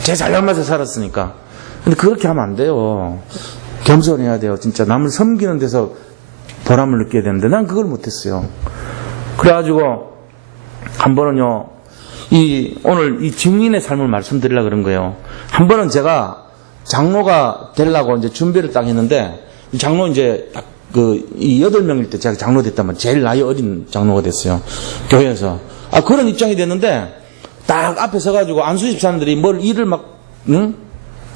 제 잘난 맛에 살았으니까. 근데 그렇게 하면 안 돼요. 겸손해야 돼요. 진짜 남을 섬기는 데서 보람을 느껴야 되는데 난 그걸 못했어요. 그래가지고 한 번은요 오늘 이 증인의 삶을 말씀드리려고 그런 거예요. 한 번은 제가 장로가 되려고 이제 준비를 딱 했는데 장로 이제 딱 이 8명일 때 제가 장로 됐다면 제일 나이 어린 장로가 됐어요. 교회에서. 그런 입장이 됐는데 딱 앞에 서가지고 안수 집사님들이 뭘 일을 막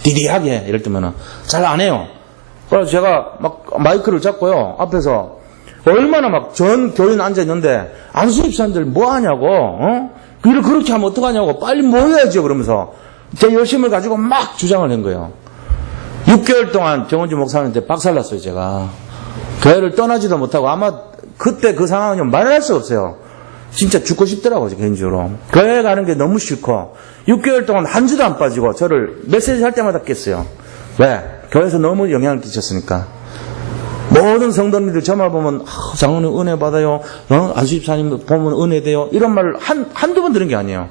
디디하게 이럴 때면은 잘 안 해요. 그래서 제가 막 마이크를 잡고요. 앞에서 얼마나 막 전 교인 앉아있는데 안수 집사님들 뭐 하냐고 일을 그렇게 하면 어떡하냐고 빨리 모여야죠 그러면서 제 열심을 가지고 막 주장을 한 거예요. 6개월 동안 정은주 목사님한테 박살났어요. 제가 교회를 떠나지도 못하고 아마 그때 그 상황은 말할 수 없어요. 진짜 죽고 싶더라고요. 개인적으로 교회 가는 게 너무 싫고 6개월 동안 한 주도 안 빠지고 저를 메시지 할 때마다 깼어요. 왜? 교회에서 너무 영향을 끼쳤으니까. 모든 성도님들 저만 보면 장로님 은혜 받아요. 안수집사님 보면 은혜 돼요. 이런 말을 한두 번 들은 게 아니에요.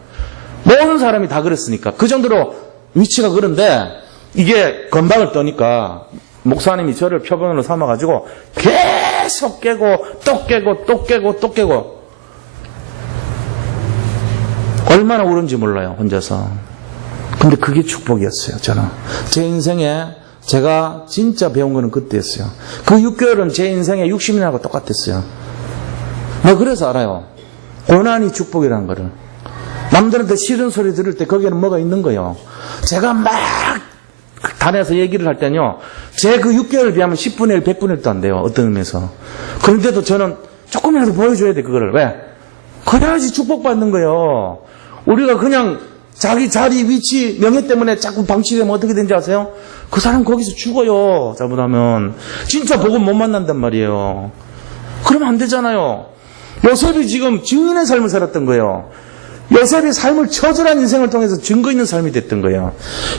모든 사람이 다 그랬으니까. 그 정도로 위치가 그런데 이게 건방을 떠니까 목사님이 저를 표본으로 삼아가지고 계속 깨고 또 깨고 또 깨고 또 깨고 얼마나 울은지 몰라요, 혼자서. 근데 그게 축복이었어요, 저는. 제 인생에 제가 진짜 배운 거는 그때였어요. 그 6개월은 제 인생의 60년하고 똑같았어요. 내가 그래서 알아요. 고난이 축복이라는 거를. 남들한테 싫은 소리 들을 때 거기에는 뭐가 있는 거예요. 제가 막 단에서 얘기를 할 때는요, 제 그 6개월에 비하면 10분의 1, 100분의 1도 안 돼요. 어떤 의미에서. 그런데도 저는 조금이라도 보여줘야 돼, 그거를. 왜? 그래야지 축복받는 거예요. 우리가 그냥 자기 자리, 위치, 명예 때문에 자꾸 방치되면 어떻게 되는지 아세요? 그 사람 거기서 죽어요. 잘못하면. 진짜 복음 못 만난단 말이에요. 그러면 안 되잖아요. 요셉이 지금 증인의 삶을 살았던 거예요. 요셉이 삶을 처절한 인생을 통해서 증거 있는 삶이 됐던 거예요.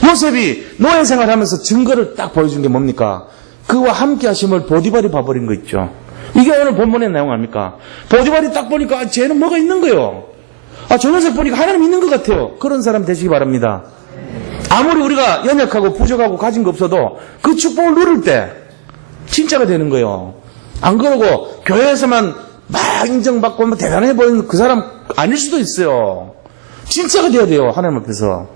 요셉이 노예 생활하면서 증거를 딱 보여준 게 뭡니까? 그와 함께 하심을 보디발이 봐버린 거 있죠. 이게 오늘 본문의 내용 아닙니까? 보디발이 딱 보니까 쟤는 뭐가 있는 거예요. 저 녀석 보니까 하나님 있는 것 같아요. 그런 사람 되시기 바랍니다. 아무리 우리가 연약하고 부족하고 가진 거 없어도 그 축복을 누릴 때 진짜가 되는 거예요. 안 그러고 교회에서만 막 인정받고 뭐 대단해 보이는 그 사람 아닐 수도 있어요. 진짜가 돼야 돼요, 하나님 앞에서.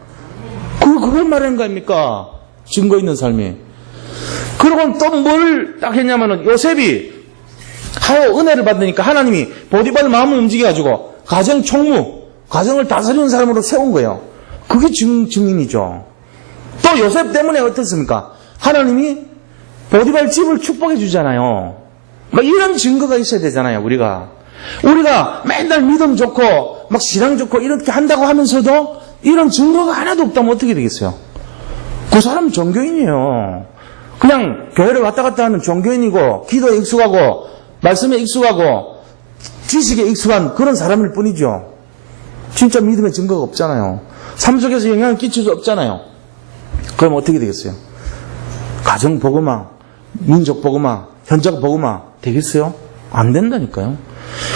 그걸 말하는 거 아닙니까? 증거 있는 삶이. 그리고 또 뭘 딱 했냐면은 요셉이 하여 은혜를 받으니까 하나님이 보디발 마음을 움직여가지고 가정 총무, 가정을 다스리는 사람으로 세운 거예요. 그게 증인이죠. 또 요셉 때문에 어떻습니까? 하나님이 보디발 집을 축복해 주잖아요. 막 이런 증거가 있어야 되잖아요, 우리가. 우리가 맨날 믿음 좋고, 막 신앙 좋고, 이렇게 한다고 하면서도 이런 증거가 하나도 없다면 어떻게 되겠어요? 그 사람은 종교인이에요. 그냥 교회를 왔다 갔다 하는 종교인이고, 기도에 익숙하고, 말씀에 익숙하고, 지식에 익숙한 그런 사람일 뿐이죠. 진짜 믿음의 증거가 없잖아요. 삶 속에서 영향을 끼칠 수 없잖아요. 그럼 어떻게 되겠어요? 가정 복음화, 민족 복음화, 현장 복음화 되겠어요? 안 된다니까요.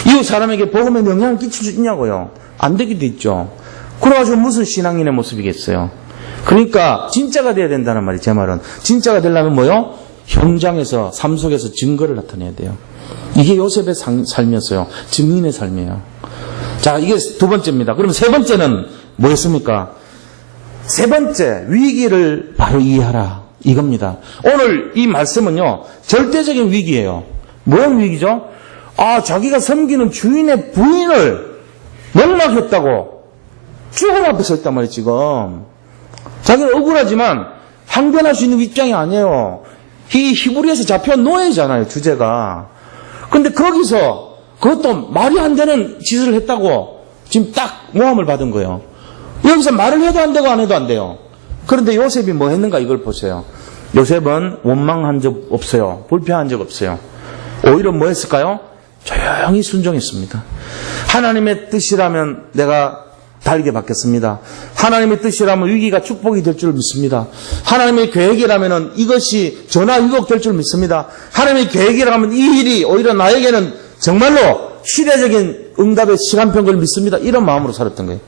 이웃 사람에게 복음의 영향을 끼칠 수 있냐고요? 안 되기도 있죠. 그래가지고 무슨 신앙인의 모습이겠어요? 그러니까 진짜가 돼야 된다는 말이 제 말은. 진짜가 되려면 뭐요? 현장에서, 삶 속에서 증거를 나타내야 돼요. 이게 요셉의 삶이었어요. 증인의 삶이에요. 자, 이게 두 번째입니다. 그럼 세 번째는 뭐였습니까? 세 번째, 위기를 바로 이해하라. 이겁니다. 오늘 이 말씀은요, 절대적인 위기예요. 뭐의 위기죠? 자기가 섬기는 주인의 부인을 농락했다고 죽음 앞에 서 있단 말이에요, 지금. 자기는 억울하지만 항변할 수 있는 입장이 아니에요. 이 히브리에서 잡혀온 노예잖아요, 주제가. 근데 거기서 그것도 말이 안 되는 짓을 했다고 지금 딱 모함을 받은 거예요. 여기서 말을 해도 안 되고 안 해도 안 돼요. 그런데 요셉이 뭐 했는가 이걸 보세요. 요셉은 원망한 적 없어요. 불평한 적 없어요. 오히려 뭐 했을까요? 조용히 순종했습니다. 하나님의 뜻이라면 내가 달게 받겠습니다. 하나님의 뜻이라면 위기가 축복이 될 줄 믿습니다. 하나님의 계획이라면 이것이 전화위복 될 줄 믿습니다. 하나님의 계획이라면 이 일이 오히려 나에게는 정말로 시대적인 응답의 시간표인 걸 믿습니다. 이런 마음으로 살았던 거예요.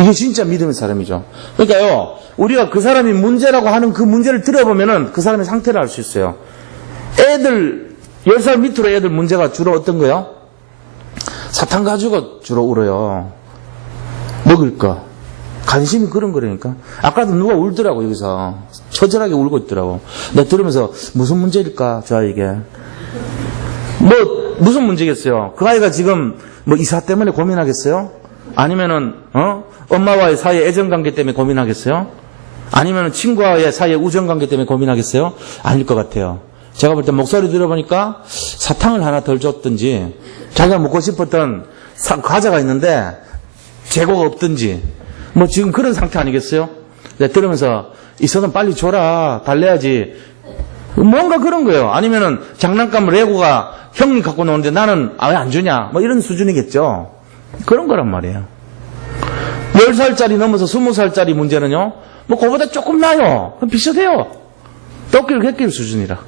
이게 진짜 믿음의 사람이죠. 그러니까요, 우리가 그 사람이 문제라고 하는 그 문제를 들어보면은 그 사람의 상태를 알 수 있어요. 애들, 10살 밑으로 애들 문제가 주로 어떤 거요? 사탕 가지고 주로 울어요. 먹을 거. 관심이 그런 거라니까. 아까도 누가 울더라고, 여기서. 처절하게 울고 있더라고. 내가 들으면서 무슨 문제일까, 저 아이에게. 무슨 문제겠어요? 그 아이가 지금 이사 때문에 고민하겠어요? 아니면은, 엄마와의 사이의 애정관계 때문에 고민하겠어요? 아니면은 친구와의 사이의 우정관계 때문에 고민하겠어요? 아닐 것 같아요. 제가 볼 때 목소리 들어보니까 사탕을 하나 덜 줬든지, 자기가 먹고 싶었던 과자가 있는데, 재고가 없든지, 지금 그런 상태 아니겠어요? 내가 들으면서, 이 손은 빨리 줘라, 달래야지. 뭔가 그런 거예요. 아니면은, 장난감 레고가 형이 갖고 노는데 나는 왜 안 주냐? 이런 수준이겠죠. 그런 거란 말이에요. 10살짜리 넘어서 20살짜리 문제는요, 그거보다 조금 나요. 비슷해요. 떡길, 객길 수준이라.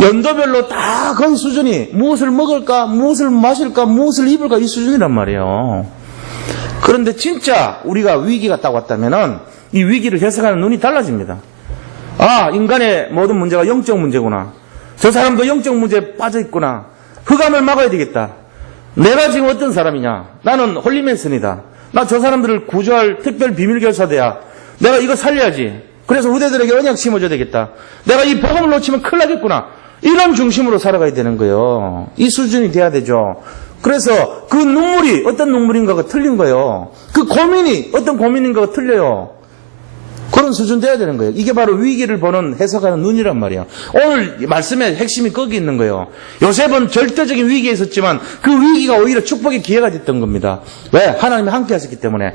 연도별로 다 거의 수준이 무엇을 먹을까, 무엇을 마실까, 무엇을 입을까 이 수준이란 말이에요. 그런데 진짜 우리가 위기가 딱 왔다면은 이 위기를 해석하는 눈이 달라집니다. 인간의 모든 문제가 영적 문제구나. 저 사람도 영적 문제에 빠져 있구나. 흑암을 막아야 되겠다. 내가 지금 어떤 사람이냐? 나는 홀리메슨이다. 나 저 사람들을 구조할 특별 비밀결사대야. 내가 이거 살려야지. 그래서 후대들에게 언약 심어줘야 되겠다. 내가 이 복음을 놓치면 큰일 나겠구나. 이런 중심으로 살아가야 되는 거예요. 이 수준이 돼야 되죠. 그래서 그 눈물이 어떤 눈물인가가 틀린 거예요. 그 고민이 어떤 고민인가가 틀려요. 그런 수준 돼야 되는 거예요. 이게 바로 위기를 보는 해석하는 눈이란 말이에요. 오늘 말씀의 핵심이 거기 있는 거예요. 요셉은 절대적인 위기에 있었지만 그 위기가 오히려 축복의 기회가 됐던 겁니다. 왜? 하나님이 함께 하셨기 때문에.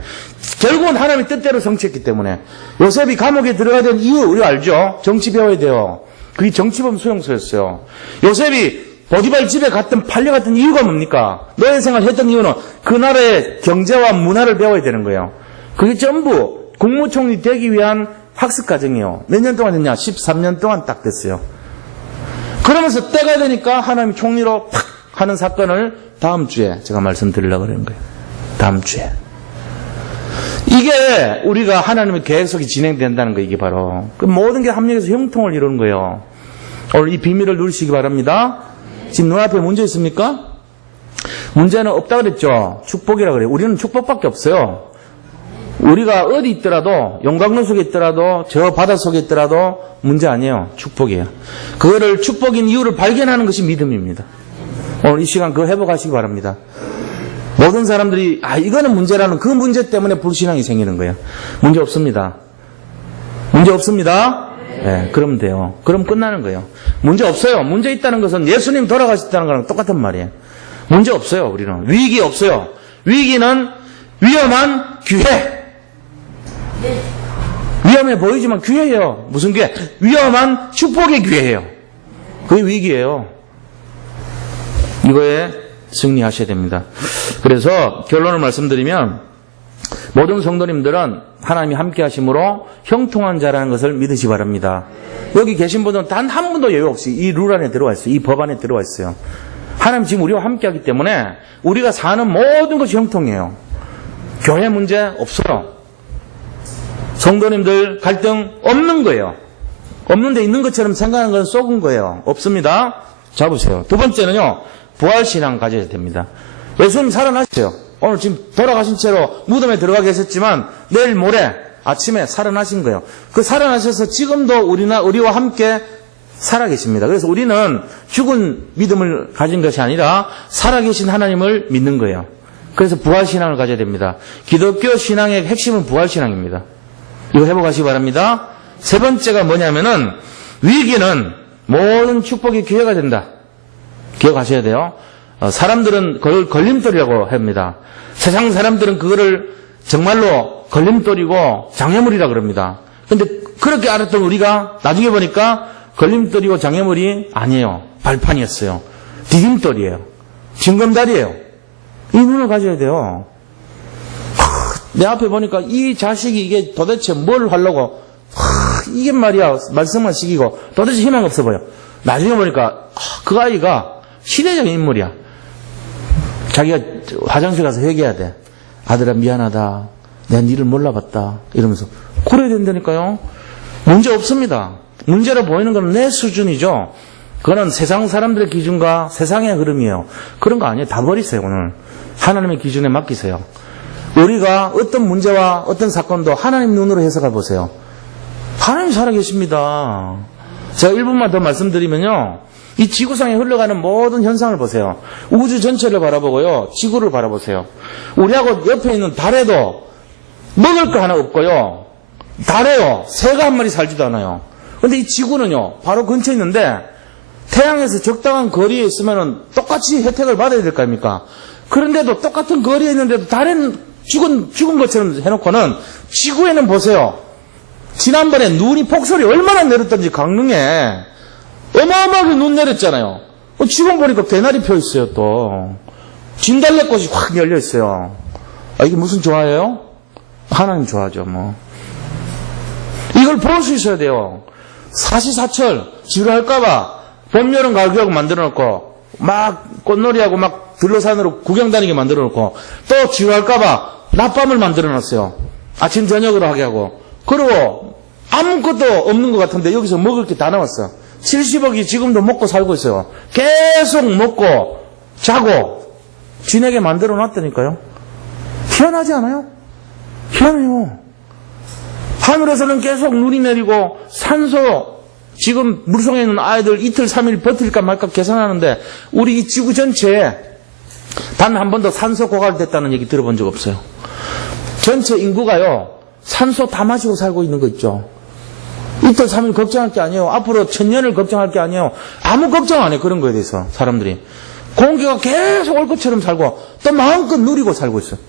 결국은 하나님의 뜻대로 성취했기 때문에. 요셉이 감옥에 들어가야 된 이유 우리가 알죠? 정치 배워야 돼요. 그게 정치범 수용소였어요. 요셉이 보디발 집에 팔려갔던 이유가 뭡니까? 노예 생활 했던 이유는 그 나라의 경제와 문화를 배워야 되는 거예요. 그게 전부 국무총리 되기 위한 학습 과정이에요. 몇 년 동안 했냐? 13년 동안 딱 됐어요. 그러면서 때가 되니까 하나님이 총리로 탁 하는 사건을 다음 주에 제가 말씀드리려고 그러는 거예요. 다음 주에. 이게 우리가 하나님의 계획 속에 진행된다는 거예요. 이게 바로. 그 모든 게 합력해서 형통을 이루는 거예요. 오늘 이 비밀을 누리시기 바랍니다. 지금 눈앞에 문제 있습니까? 문제는 없다 그랬죠. 축복이라 그래요. 우리는 축복밖에 없어요. 우리가 어디 있더라도 용광로 속에 있더라도 저 바다 속에 있더라도 문제 아니에요. 축복이에요. 그거를 축복인 이유를 발견하는 것이 믿음입니다. 오늘 이 시간 그거 회복하시기 바랍니다. 모든 사람들이 이거는 문제라는 그 문제 때문에 불신앙이 생기는 거예요. 문제 없습니다. 문제 없습니다. 네, 그러면 돼요. 그럼 끝나는 거예요. 문제 없어요. 문제 있다는 것은 예수님 돌아가셨다는 거랑 똑같은 말이에요. 문제 없어요. 우리는 위기 없어요. 위기는 위험한 기회. 위험해 보이지만 기회예요. 무슨 기회? 위험한 축복의 기회예요. 그게 위기예요. 이거에 승리하셔야 됩니다. 그래서 결론을 말씀드리면 모든 성도님들은 하나님이 함께 하심으로 형통한 자라는 것을 믿으시 바랍니다. 여기 계신 분들은 단 한 분도 예외 없이 이 룰 안에 들어와 있어요. 이 법 안에 들어와 있어요. 하나님 지금 우리와 함께 하기 때문에 우리가 사는 모든 것이 형통해요. 교회 문제 없어요. 성도님들 갈등 없는 거예요. 없는 데 있는 것처럼 생각하는 건 속은 거예요. 없습니다. 잡으세요. 두 번째는요. 부활신앙 가져야 됩니다. 예수님 살아나셨어요. 오늘 지금 돌아가신 채로 무덤에 들어가 계셨지만 내일 모레 아침에 살아나신 거예요. 그 살아나셔서 지금도 우리와 함께 살아계십니다. 그래서 우리는 죽은 믿음을 가진 것이 아니라 살아계신 하나님을 믿는 거예요. 그래서 부활신앙을 가져야 됩니다. 기독교 신앙의 핵심은 부활신앙입니다. 이거 회복하시기 바랍니다. 세 번째가 뭐냐면은 위기는 모든 축복의 기회가 된다. 기억하셔야 돼요. 사람들은 그걸 걸림돌이라고 합니다. 세상 사람들은 그거를 정말로 걸림돌이고 장애물이라 그럽니다. 근데 그렇게 알았던 우리가 나중에 보니까 걸림돌이고 장애물이 아니에요. 발판이었어요. 디딤돌이에요. 징검다리예요. 이 눈을 가져야 돼요. 내 앞에 보니까 이 자식이 이게 도대체 뭘 하려고 이게 말이야 말씀만 시키고 도대체 희망 없어 보여. 나중에 보니까 그 아이가 시대적인 인물이야. 자기가 화장실 가서 회개해야 돼. 아들아 미안하다. 내가 니를 몰라봤다. 이러면서 그래야 된다니까요. 문제 없습니다. 문제로 보이는 건 내 수준이죠. 그거는 세상 사람들의 기준과 세상의 흐름이에요. 그런 거 아니에요. 다 버리세요. 오늘 하나님의 기준에 맡기세요. 우리가 어떤 문제와 어떤 사건도 하나님 눈으로 해석해 보세요. 하나님 살아계십니다. 제가 1분만 더 말씀드리면요. 이 지구상에 흘러가는 모든 현상을 보세요. 우주 전체를 바라보고요. 지구를 바라보세요. 우리하고 옆에 있는 달에도 먹을 거 하나 없고요. 달에요. 새가 한 마리 살지도 않아요. 근데 이 지구는요. 바로 근처에 있는데 태양에서 적당한 거리에 있으면 똑같이 혜택을 받아야 될 거 아닙니까? 그런데도 똑같은 거리에 있는데도 달에는 죽은 것처럼 해놓고는 지구에는 보세요. 지난번에 눈이 폭설이 얼마나 내렸던지 강릉에 어마어마하게 눈 내렸잖아요. 지금 보니까 개나리 펴 있어요 또. 진달래꽃이 확 열려 있어요. 이게 무슨 좋아해요? 하나님 좋아하죠 뭐. 이걸 볼 수 있어야 돼요. 사시사철 지루할까봐 봄, 여름, 가을, 겨울 만들어 놓고 막 꽃놀이하고 막 들러산으로 구경 다니게 만들어 놓고 또 지루할까봐 낮밤을 만들어 놨어요. 아침 저녁으로 하게 하고. 그리고 아무것도 없는 것 같은데 여기서 먹을 게 다 나왔어. 70억이 지금도 먹고 살고 있어요. 계속 먹고 자고 진에게 만들어 놨다니까요. 희한하지 않아요? 희한해요. 하늘에서는 계속 눈이 내리고 산소, 지금 물속에 있는 아이들 이틀, 3일 버틸까 말까 계산하는데 우리 이 지구 전체에 단 한 번도 산소 고갈됐다는 얘기 들어본 적 없어요. 전체 인구가요, 산소 다 마시고 살고 있는 거 있죠. 이틀, 3일 걱정할 게 아니에요. 앞으로 1000년을 걱정할 게 아니에요. 아무 걱정 안 해, 그런 거에 대해서 사람들이. 공기가 계속 올 것처럼 살고 또 마음껏 누리고 살고 있어요.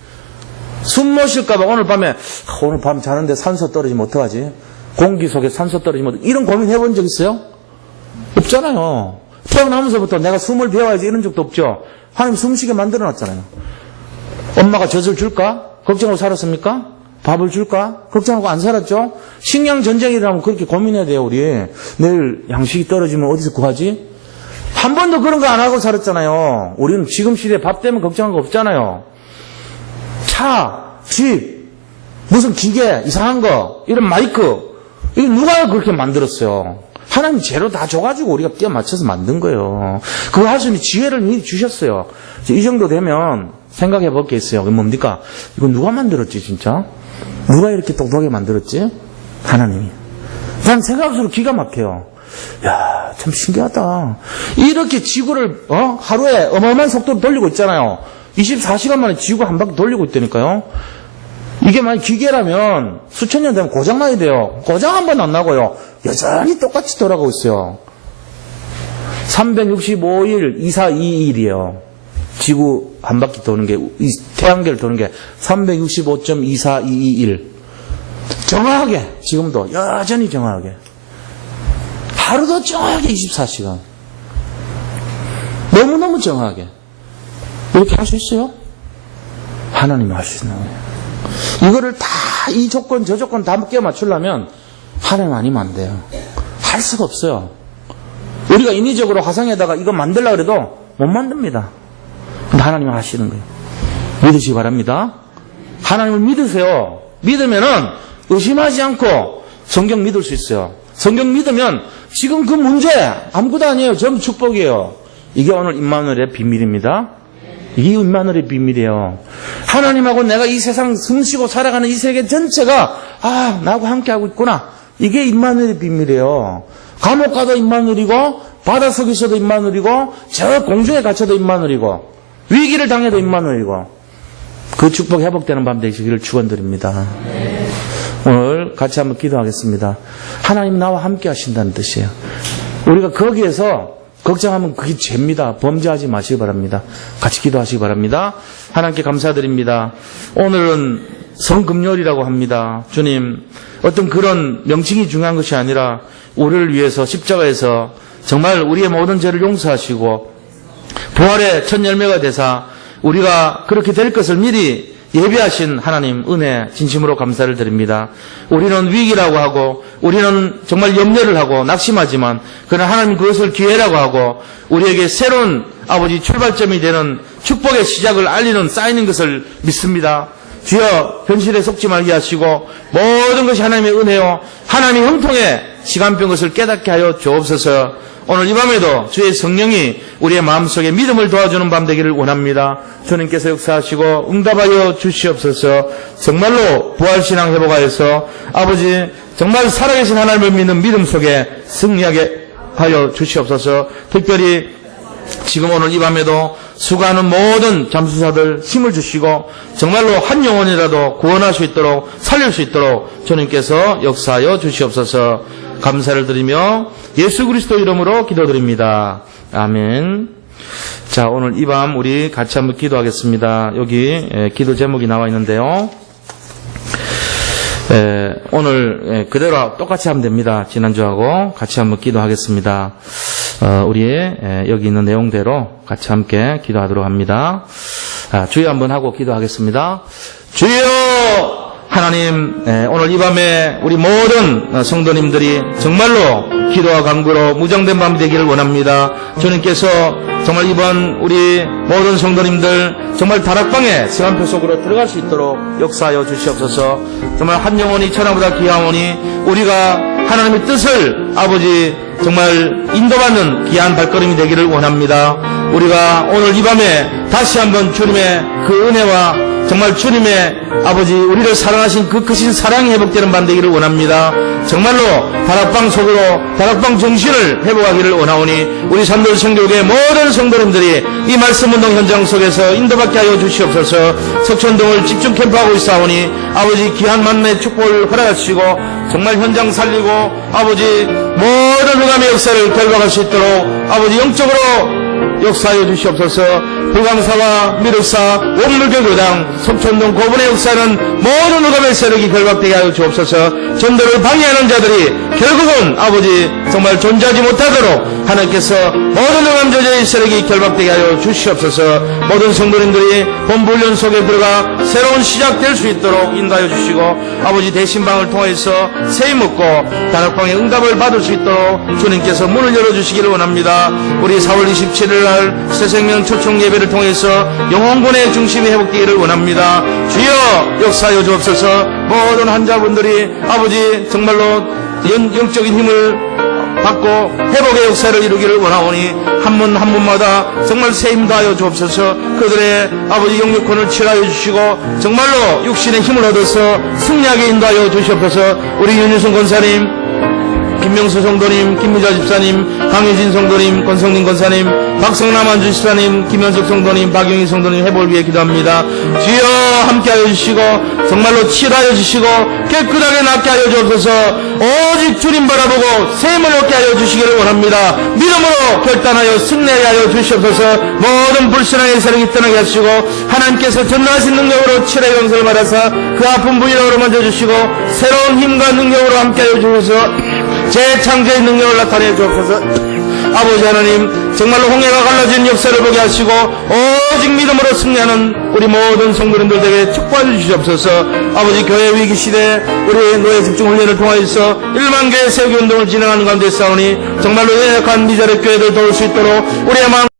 숨 못 쉴까봐 오늘 밤 자는데 산소 떨어지면 어떡하지? 공기 속에 산소 떨어지면 이런 고민 해본 적 있어요? 없잖아요. 태어나면서부터 내가 숨을 배워야지 이런 적도 없죠. 하나님 숨쉬게 만들어놨잖아요. 엄마가 젖을 줄까? 걱정하고 살았습니까? 밥을 줄까? 걱정하고 안 살았죠? 식량 전쟁이 일어나면 그렇게 고민해야 돼요, 우리. 내일 양식이 떨어지면 어디서 구하지? 한 번도 그런 거 안 하고 살았잖아요. 우리는 지금 시대에 밥 때문에 걱정한 거 없잖아요. 차, 집, 무슨 기계, 이상한 거, 이런 마이크, 이거 누가 그렇게 만들었어요? 하나님 재료 다 줘가지고 우리가 끼워 맞춰서 만든 거예요. 그거 할 수 있는 지혜를 미리 주셨어요. 이 정도 되면 생각해 볼 게 있어요. 뭡니까? 이거 누가 만들었지, 진짜? 누가 이렇게 똑똑하게 만들었지? 하나님이. 난 생각할수록 기가 막혀요. 야, 참 신기하다. 이렇게 지구를, 하루에 어마어마한 속도로 돌리고 있잖아요. 24시간 만에 지구 한 바퀴 돌리고 있다니까요. 이게 만약 기계라면 수천 년 되면 고장나야 돼요. 고장 한 번 안 나고요. 여전히 똑같이 돌아가고 있어요. 365일 2422일이에요. 지구 한 바퀴 도는 게, 태양계를 도는 게 365.2422일. 정확하게, 지금도 여전히 정확하게. 하루도 정확하게 24시간. 너무너무 정확하게. 이렇게 할 수 있어요? 하나님이 할 수 있는 거예요. 이거를 다 이 조건 저 조건 다 끼워 맞추려면 하나님 아니면 안 돼요. 할 수가 없어요. 우리가 인위적으로 화성에다가 이거 만들려고 해도 못 만듭니다. 근데 하나님은 하시는 거예요. 믿으시기 바랍니다. 하나님을 믿으세요. 믿으면은 의심하지 않고 성경 믿을 수 있어요. 성경 믿으면 지금 그 문제 아무것도 아니에요. 전부 축복이에요. 이게 오늘 임마누엘의 비밀입니다. 이게 임마누엘의 비밀이에요. 하나님하고 내가 이 세상 숨쉬고 살아가는 이 세계 전체가 나하고 함께하고 있구나. 이게 임마누엘의 비밀이에요. 감옥 가도 임마누엘이고 바닷속에서도 임마누엘이고 저 공중에 갇혀도 임마누엘이고 위기를 당해도 임마누엘이고 그 축복 회복되는 밤 되시기를 축원드립니다. 오늘 같이 한번 기도하겠습니다. 하나님 나와 함께 하신다는 뜻이에요. 우리가 거기에서 걱정하면 그게 죄입니다. 범죄하지 마시기 바랍니다. 같이 기도하시기 바랍니다. 하나님께 감사드립니다. 오늘은 성금요일이라고 합니다. 주님, 어떤 그런 명칭이 중요한 것이 아니라 우리를 위해서 십자가에서 정말 우리의 모든 죄를 용서하시고 부활의 첫 열매가 되사 우리가 그렇게 될 것을 미리 예비하신 하나님 은혜 진심으로 감사를 드립니다. 우리는 위기라고 하고 우리는 정말 염려를 하고 낙심하지만 그러나 하나님 그것을 기회라고 하고 우리에게 새로운 아버지 출발점이 되는 축복의 시작을 알리는 사인인 것을 믿습니다. 주여 현실에 속지 말게 하시고 모든 것이 하나님의 은혜요 하나님의 형통에 시간병 것을 깨닫게 하여 주옵소서. 오늘 이 밤에도 주의 성령이 우리의 마음속에 믿음을 도와주는 밤 되기를 원합니다. 주님께서 역사하시고 응답하여 주시옵소서. 정말로 부활신앙 회복하여서 아버지 정말 살아계신 하나님을 믿는 믿음 속에 승리하게 하여 주시옵소서. 특별히 지금 오늘 이 밤에도 수고하는 모든 잠수사들 힘을 주시고 정말로 한 영혼이라도 구원할 수 있도록 살릴 수 있도록 주님께서 역사하여 주시옵소서. 감사를 드리며 예수 그리스도 이름으로 기도드립니다. 아멘. 자, 오늘 이 밤 우리 같이 한번 기도하겠습니다. 여기 기도 제목이 나와 있는데요. 오늘 그대로 똑같이 하면 됩니다. 지난주하고 같이 한번 기도하겠습니다. 우리의 여기 있는 내용대로 같이 함께 기도하도록 합니다. 주여 한번 하고 기도하겠습니다. 주여! 하나님, 오늘 이 밤에 우리 모든 성도님들이 정말로 기도와 간구로 무장된 밤이 되기를 원합니다. 주님께서 정말 이번 우리 모든 성도님들 정말 다락방의 시간표 속으로 들어갈 수 있도록 역사하여 주시옵소서. 정말 한 영혼이 천하보다 귀하오니 우리가 하나님의 뜻을 아버지 정말 인도받는 귀한 발걸음이 되기를 원합니다. 우리가 오늘 이 밤에 다시 한번 주님의 그 은혜와 정말 주님의 아버지 우리를 사랑하신 그 크신 사랑이 회복되는 밤 되기를 원합니다. 정말로 다락방 속으로 다락방 정신을 회복하기를 원하오니 우리 삼돌 성교회 모든 성도님들이 이 말씀운동 현장 속에서 인도받게 하여 주시옵소서. 석촌동을 집중 캠프하고 있사오니 아버지 귀한 만남의 축복을 허락하시고 정말 현장 살리고 아버지 모든 흑암의 역사를 결박할 수 있도록 아버지 영적으로 역사하여 주시옵소서. 불광사와 미륵사 원물교교당 석촌동 고분의 역사는 모든 흑암의 세력이 결박되게 하여 주옵소서. 전도를 방해하는 자들이 결국은 아버지 정말 존재하지 못하도록 하나님께서 모든 흑암 저주의 세력이 결박되게 하여 주시옵소서. 모든 성도님들이 본부훈련 속에 들어가 새로운 시작될 수 있도록 인도하여 주시고 아버지 대신방을 통해서 세임 얻고 다락방의 응답을 받을 수 있도록 주님께서 문을 열어주시기를 원합니다. 우리 4월 27일 날 새생명 초청 예배를 통해서 영혼군의 중심이 회복되기를 원합니다. 주여 역사하여 주옵소서. 모든 환자분들이 아버지 정말로 영적인 힘을 받고 회복의 역사를 이루기를 원하오니 한 분 한 분마다 정말 세임 다하여 주옵소서. 그들의 아버지 영육권을 치료하여 주시고 정말로 육신의 힘을 얻어서 승리하게 인도하여 주시옵소서. 우리 윤유승 권사님, 김명수 성도님, 김미자 집사님, 강혜진 성도님, 권성민 권사님, 박성남 안주 집사님, 김현석 성도님, 박영희 성도님 회복을 위해 기도합니다. 주여 함께하여 주시고 정말로 치료하여 주시고 깨끗하게 낫게 하여 주옵소서. 오직 주님 바라보고 세임을 얻게 하여 주시기를 원합니다. 믿음으로 결단하여 승리하게 하여 주시옵소서. 모든 불신앙의 세력이 떠나게 하시고 하나님께서 전능하신 능력으로 치료의 영성을 받아서 그 아픈 부위로 만져주시고 새로운 힘과 능력으로 함께하여 주셔서 재창조의 능력을 나타내 주옵소서. 아버지 하나님 정말로 홍해가 갈라진 역사를 보게 하시고 오직 믿음으로 승리하는 우리 모든 성도님들 에게 축복해 주시옵소서. 아버지 교회 위기시대 우리 노예 집중훈련을 통하여서 1만 개의 세교운동을 진행하는 가운데 있사오니 정말로 연약한 미자립 교회들 도울 수 있도록 우리의 마음